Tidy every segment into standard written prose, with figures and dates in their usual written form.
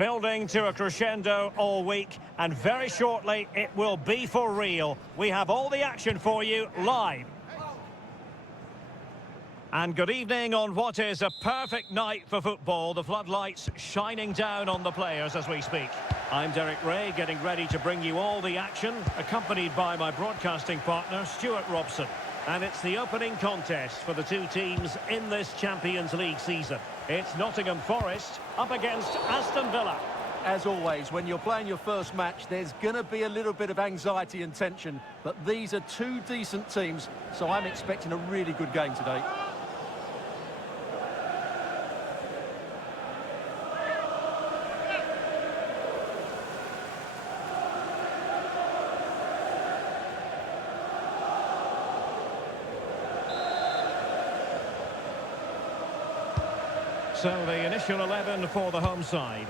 Building to a crescendo all week, and very shortly it will be for real. We have all the action for you live. And good evening on what is a perfect night for football. The floodlights shining down on the players as we speak. I'm Derek Ray, getting ready to bring you all the action, accompanied by my broadcasting partner, Stuart Robson. And it's the opening contest for the two teams in this Champions League season. It's Nottingham Forest up against Aston Villa. As always, when you're playing your first match, there's going to be a little bit of anxiety and tension. But these are two decent teams, so I'm expecting a really good game today. So the initial 11 for the home side.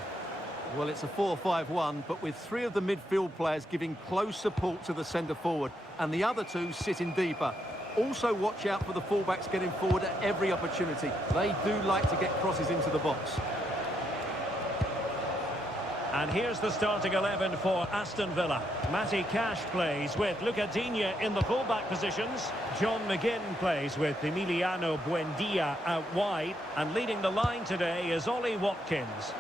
Well, it's a 4-5-1, but with three of the midfield players giving close support to the centre-forward, and the other two sitting deeper. Also watch out for the fullbacks getting forward at every opportunity. They do like to get crosses into the box. And here's the starting 11 for Aston Villa. Matty Cash plays with Luca Digne in the fullback positions. John McGinn plays with Emiliano Buendia out wide. And leading the line today is Ollie Watkins.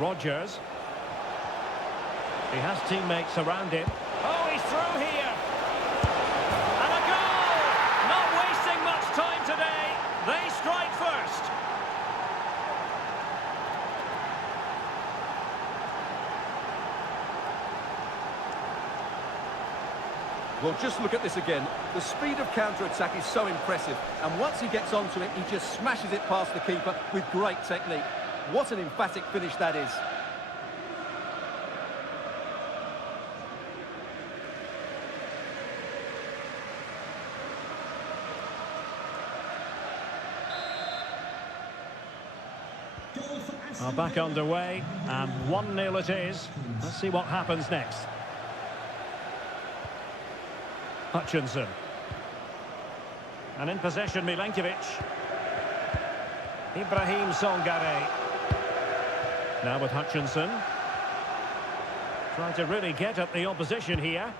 Rodgers. He has teammates around him. Oh, he's through here. And a goal! Not wasting much time today. They strike first. Well, just look at this again. The speed of counter-attack is so impressive. And once he gets onto it, he just smashes it past the keeper with great technique. What an emphatic finish that is. Are back underway, and 1-0 it is. Let's see what happens next. Hutchinson. And in possession, Milenkovic. Ibrahim Songare. Now with Hutchinson. Trying to really get at the opposition here.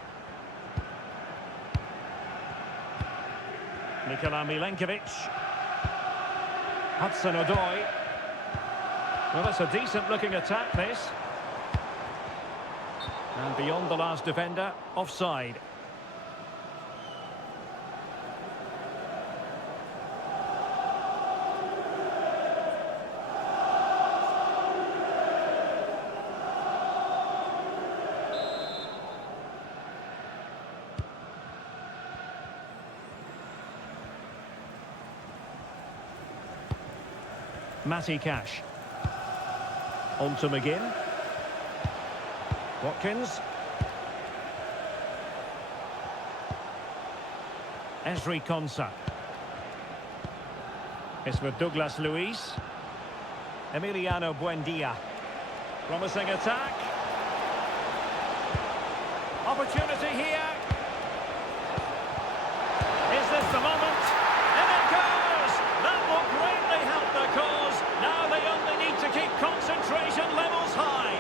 Nikola Milenkovic. Hudson-Odoi. Well, it's a decent-looking attack, this. And beyond the last defender, offside. Matty Cash. On to McGinn. Watkins. Ezri Konsa. It's with Douglas Luiz. Emiliano Buendia. Promising attack. Opportunity here. Is this the moment? And it goes! That will greatly help the cause. Now they only need to keep concentration levels high.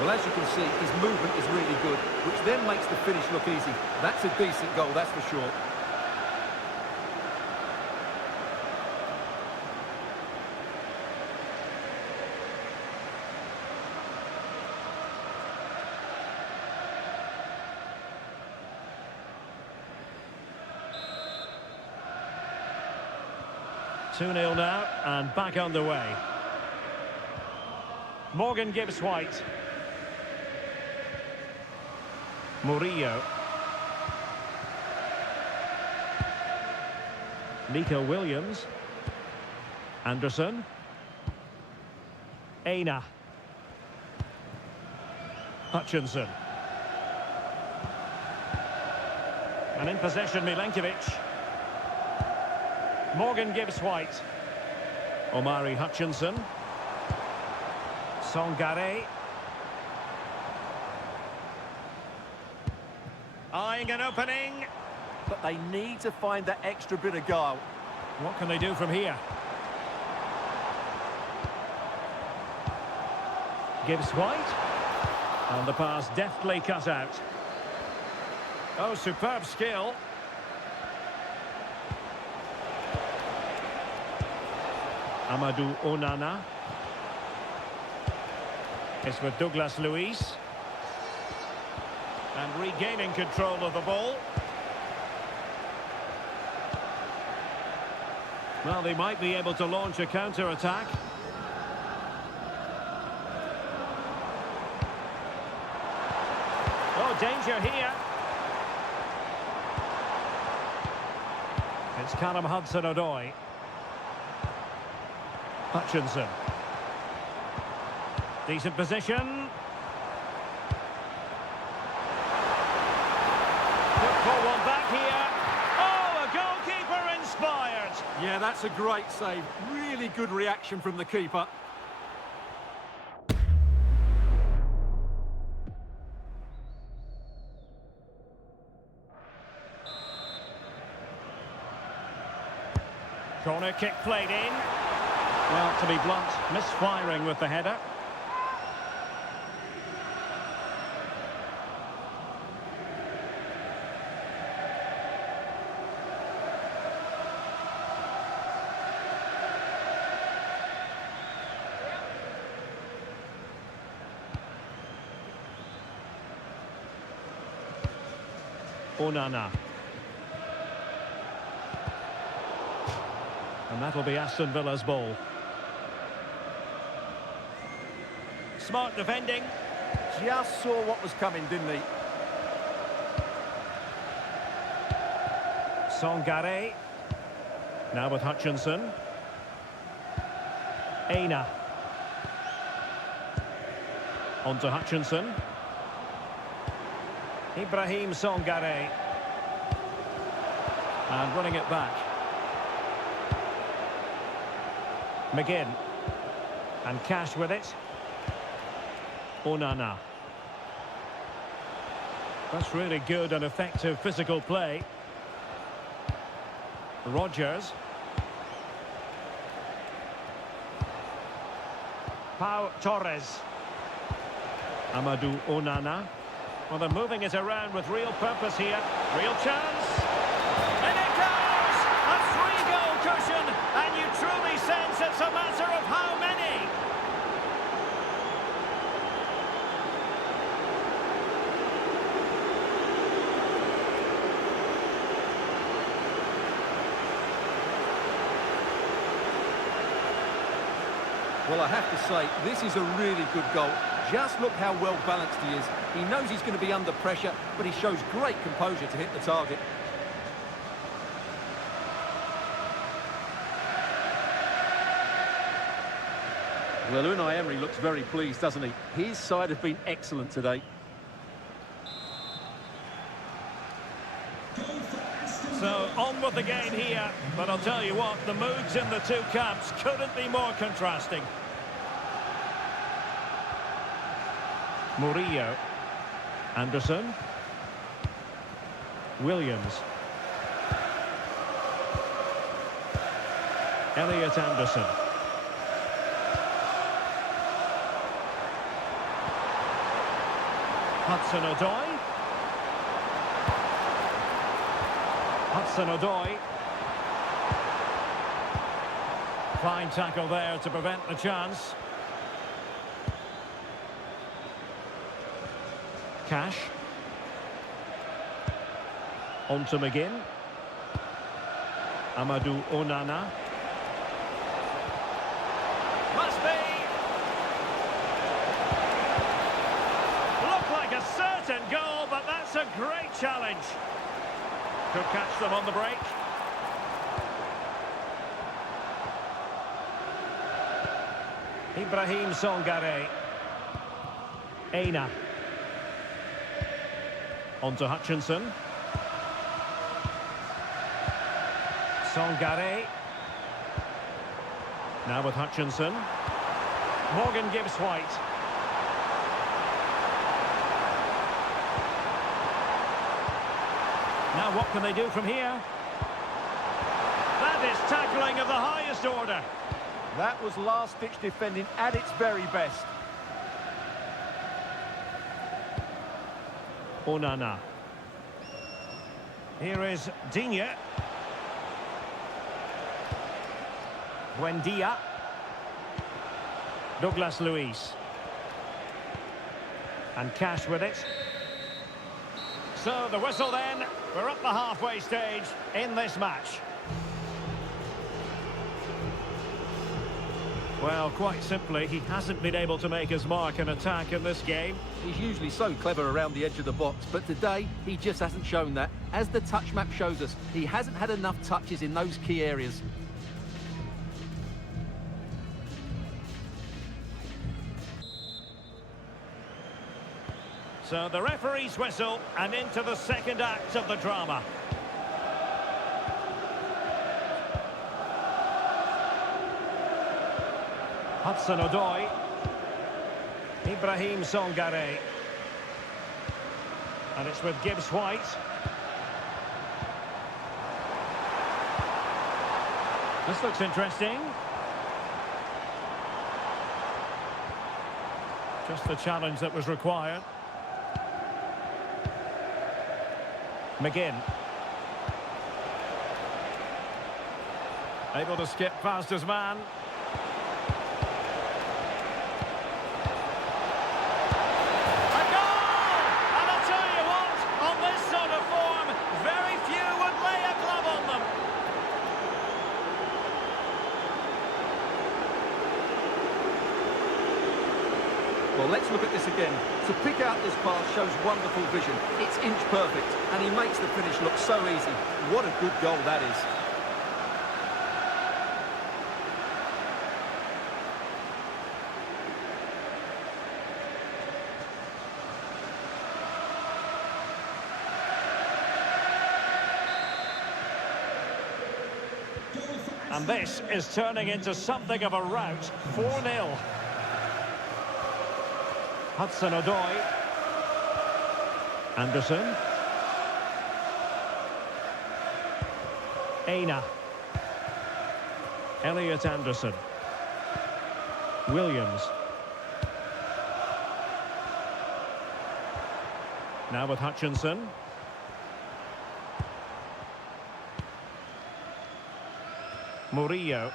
Well, as you can see, his movement is really good, which then makes the finish look easy. That's a decent goal, that's for sure. Two 0 now, and back underway. Morgan Gibbs-White. Murillo. Nico Williams. Anderson. Aina. Hutchinson. And in possession, Milenkovic. Morgan Gibbs-White. Omari Hutchinson. Songare. Eyeing an opening. But they need to find that extra bit of guile. What can they do from here? Gibbs White. And the pass deftly cut out. Oh, superb skill. Amadou Onana. It's with Douglas Luiz. And regaining control of the ball. Well, they might be able to launch a counter-attack. Oh, danger here. It's Callum Hudson-Odoi. Hutchinson. Decent position. Good for one back here. Oh, a goalkeeper inspired. Yeah, that's a great save. Really good reaction from the keeper. Corner kick played in. Well, to be blunt, misfiring with the header. Onana. And that'll be Aston Villa's ball. Smart defending. Just saw what was coming, didn't he? Songare. Now with Hutchinson. Aina. On to Hutchinson. Ibrahim Songare. And running it back. McGinn. And Cash with it. Onana. That's really good and effective physical play. Rodgers. Pau Torres. Amadou Onana. Well, they're moving it around with real purpose here. Real chance. And it goes! A 3-goal cushion. And you truly sense it's a matter of how many. Well, I have to say, this is a really good goal. Just look how well balanced he is. He knows he's going to be under pressure, but he shows great composure to hit the target. Well, Unai Emery looks very pleased, doesn't he? His side have been excellent today. So, on with the game here. But I'll tell you what, the moods in the two camps couldn't be more contrasting. Murillo. Anderson. Williams. Elliot Anderson. Hudson-Odoi. Hudson-Odoi. Fine tackle there to prevent the chance. Cash. On to McGinn. Amadou Onana. Must be. Looked like a certain goal, but that's a great challenge. Could catch them on the break. Ibrahim Songare. Aina. On to Hutchinson. Songare. Now with Hutchinson. Morgan Gibbs White. Now what can they do from here? That is tackling of the highest order. That was last-ditch defending at its very best. Onana. Here is Digne. Buendia. Douglas Luiz. And Cash with it. So the whistle then. We're up the halfway stage in this match. Well, quite simply, he hasn't been able to make his mark in attack in this game. He's usually so clever around the edge of the box, but today he just hasn't shown that. As the touch map shows us, he hasn't had enough touches in those key areas. So the referee's whistle, and into the second act of the drama. Hudson-Odoi. Ibrahim Songare. And it's with Gibbs-White. This looks interesting. Just the challenge that was required. McGinn. Able to skip past his man. A goal! And I'll tell you what, on this sort of form, very few would lay a glove on them. Well, let's look at this again. To pick out this pass shows wonderful vision. It's inch perfect, and he makes the finish look so easy. What a good goal that is. And this is turning into something of a rout. 4-0. Hudson-Odoi. Anderson. Aina. Elliot Anderson. Williams. Now with Hutchinson. Murillo.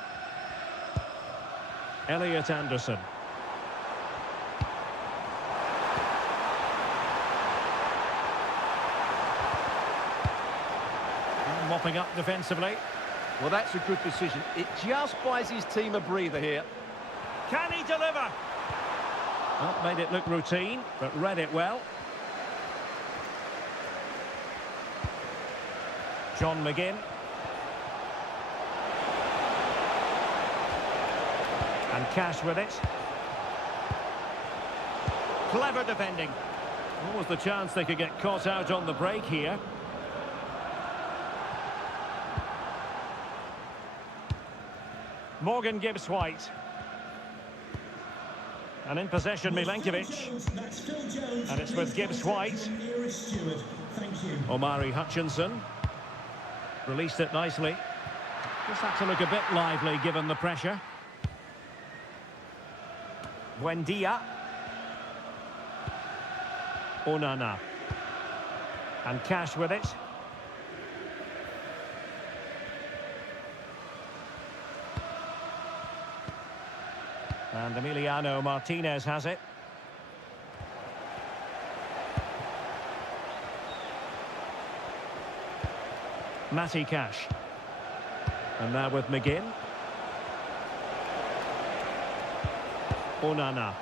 Elliot Anderson. Mopping up defensively. Well, that's a good decision. It just buys his team a breather here. Can he deliver? Not made it look routine, but read it well. John McGinn. And Cash with it. Clever defending. What was the chance they could get caught out on the break here? Morgan Gibbs-White. And in possession, Milenkovic. And it's with Gibbs-White. Omari Hutchinson. Released it nicely. Just had to look a bit lively given the pressure. Buendia. Onana. And Cash with it. And Emiliano Martinez has it. Matty Cash. And now with McGinn. Onana.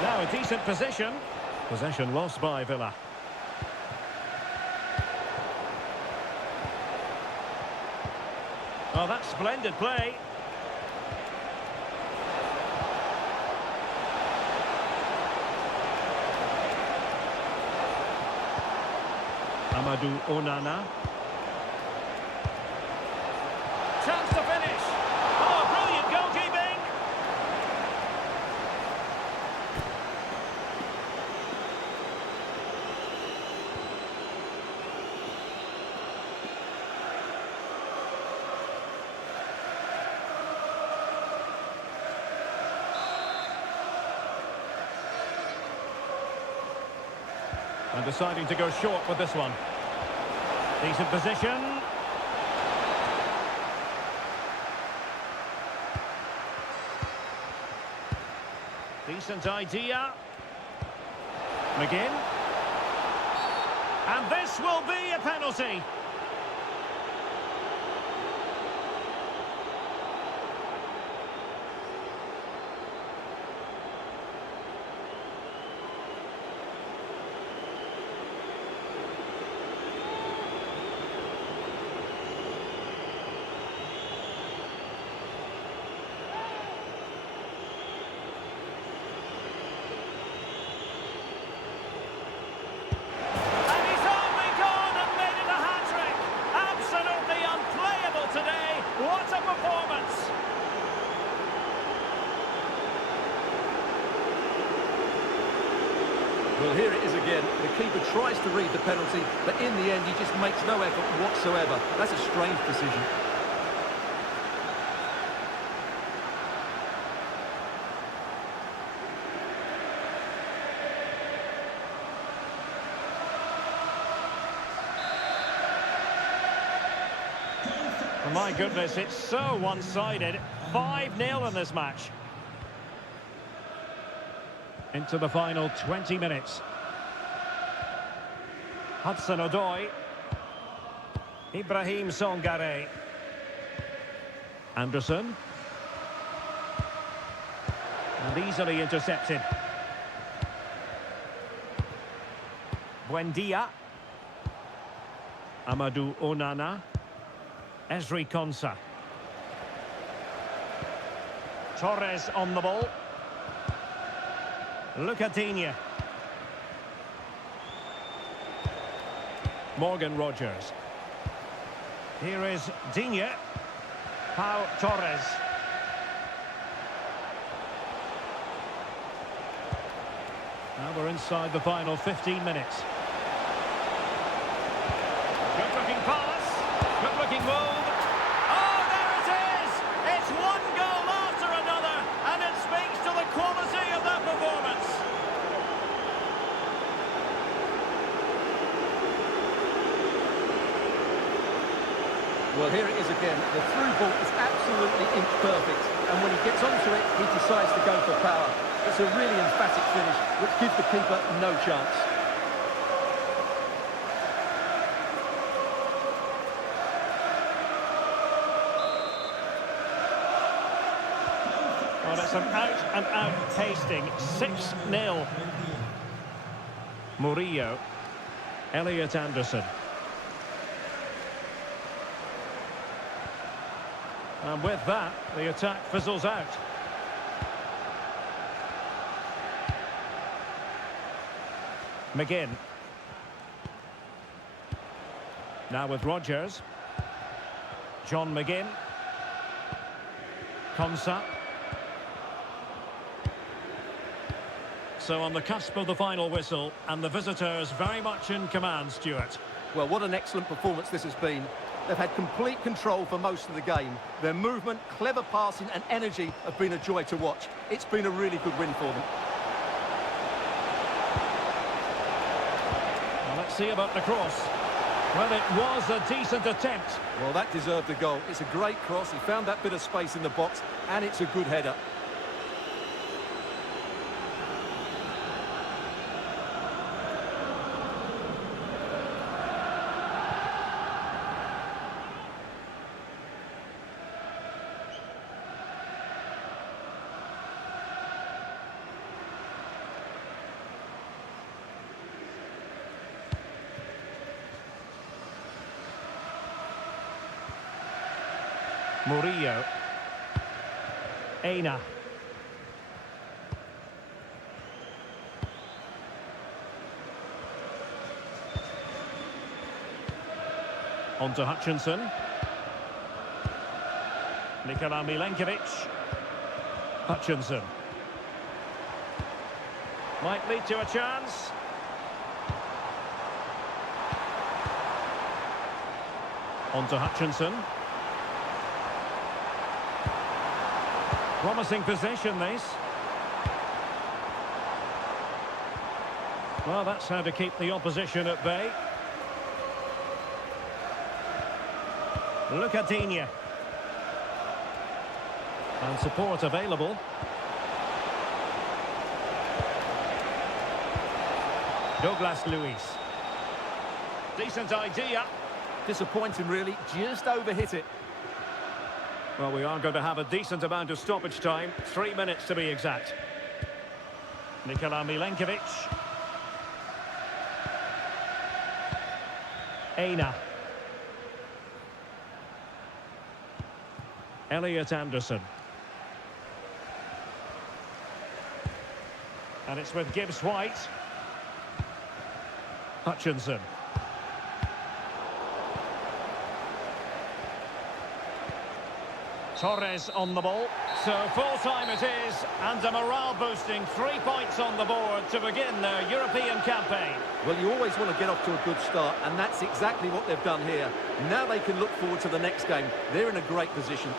Now a decent position. Possession lost by Villa. Oh, that's splendid play. Amadou Onana. Chance to finish. Oh, brilliant goalkeeping. And deciding to go short with this one. Decent position. Decent idea. McGinn. And this will be a penalty. Well, here it is again. The keeper tries to read the penalty, but in the end, he just makes no effort whatsoever. That's a strange decision. Oh, my goodness, it's so one-sided. 5-0 in this match. Into the final 20 minutes. Hudson-Odoi. Ibrahim Songare. Anderson. And easily intercepted. Buendia. Amadou Onana. Ezri Konsa. Torres on the ball. Lucadinha. Morgan Rogers. Here is Digne. Pau Torres. Now we're inside the final 15 minutes. Good looking pass. Good looking move. Oh, there it is! It's one goal after another, and it speaks to the quality of their performance. Well, here it is again. The through ball is absolutely inch perfect, and when he gets onto it, he decides to go for power. It's a really emphatic finish, which gives the keeper no chance. Well, it's an out-and-out pasting. 6-0. Murillo. Elliot Anderson. And with that, the attack fizzles out. McGinn. Now with Rogers. John McGinn. Konsa. So on the cusp of the final whistle, and the visitors very much in command, Stuart. Well, what an excellent performance this has been. They've had complete control for most of the game. Their movement, clever passing and energy have been a joy to watch. It's been a really good win for them. Well, let's see about the cross. Well, it was a decent attempt. Well, that deserved a goal. It's a great cross. He found that bit of space in the box, and it's a good header. Murillo. Aina. On to Hutchinson. Nikola Milenkovic. Hutchinson. Might lead to a chance. On to Hutchinson. Promising possession, this. Well, that's how to keep the opposition at bay. Look at Digne. And support available. Douglas Luiz. Decent idea. Disappointing, really. Just overhit it. Well, we are going to have a decent amount of stoppage time. 3 minutes to be exact. Nikola Milenkovic. Aina. Elliot Anderson. And it's with Gibbs White. Hutchinson. Torres on the ball. So full-time it is, and a morale-boosting 3 points on the board to begin their European campaign. Well, you always want to get off to a good start, and that's exactly what they've done here. Now they can look forward to the next game. They're in a great position.